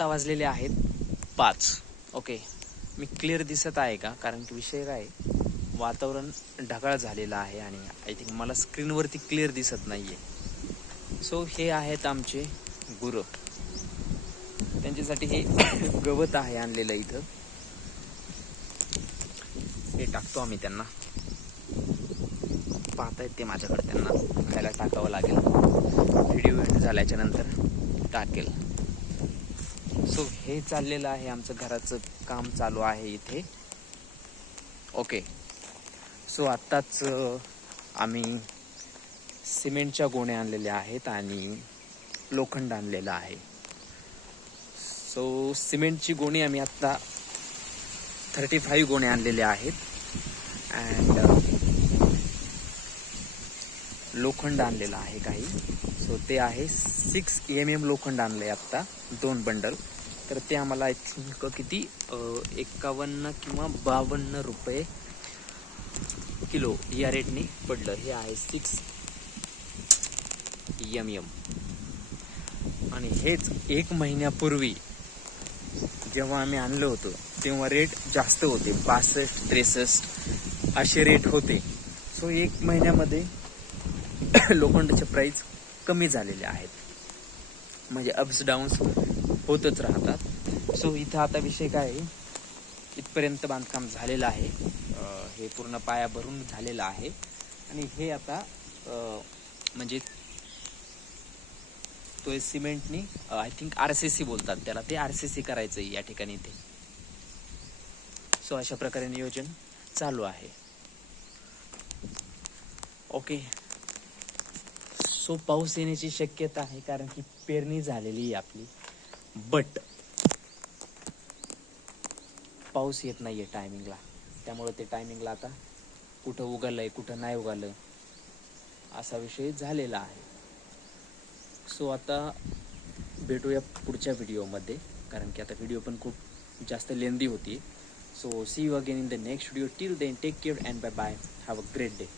आत्ता वाजलेले आहेत 5. ओके, मी क्लिअर दिसत आहे का? कारण की विषय काय, वातावरण ढगाळ झालेलं आहे आणि आय थिंक मला स्क्रीनवरती क्लिअर दिसत नाही आहे. सो हे आहेत आमचे गुरं. त्यांच्यासाठी हे गवत आहे आणलेलं इथं, हे टाकतो आम्ही त्यांना. पाहतायत ते माझ्याकडे, त्यांना खायला टाकावं लागेल. व्हिडिओ एंड झाल्याच्या नंतर टाकेल. सो हे चाललेलं आहे आमचं घराचं काम चालू आहे इथे. ओके, सो आत्ताच आम्ही सिमेंटच्या गोण्या आणलेल्या आहेत आणि लोखंड आणलेलं आहे. सो सिमेंटची गोणी आम्ही आत्ता 35 गोण्या आणलेल्या आहेत अँड लोखंड आणलेलं आहे काही. सो ते आहे 6 mm लोखंड आणलं आहे आत्ता, 2 बंडल. तर ते आम्हाला आय थिंक किती 51 किंवा 52 रुपये किलो या रेटने पडलं. हे आहे 6 mm. आणि हेच 1 महिन्यापूर्वी जेव्हा आम्ही आणलं होतं तेव्हा रेट जास्त होते, 62-63 असे रेट होते. सो 1 महिन्यामध्ये लोखंडाचे प्राईस कमी झालेले आहेत, म्हणजे अप्स डाऊन्स होतच राहतात. सो इथं आता विषय काय आहे, इथपर्यंत बांधकाम झालेलं आहे. हे पूर्ण पाया भरून झालेलं आहे आणि हे आता म्हणजे तो सिमेंटनी आय थिंक RCC बोलतात त्याला, ते RCC करायचं या ठिकाणी इथे. सो अशा प्रकारे नियोजन चालू आहे. ओके, सो पाऊस येण्याची शक्यता आहे कारण की पेरणी झालेली आहे आपली, बट पाऊस येत नाही आहे टायमिंगला. त्यामुळं ते टायमिंगला आता कुठं उगवलं आहे कुठं नाही उगवलं असा विषय झालेला आहे. सो आता भेटूया पुढच्या व्हिडिओमध्ये, कारण की आता व्हिडिओ पण खूप जास्त लेंदी होती. So see you again in the next video. Till then take care and bye bye. Have a great day.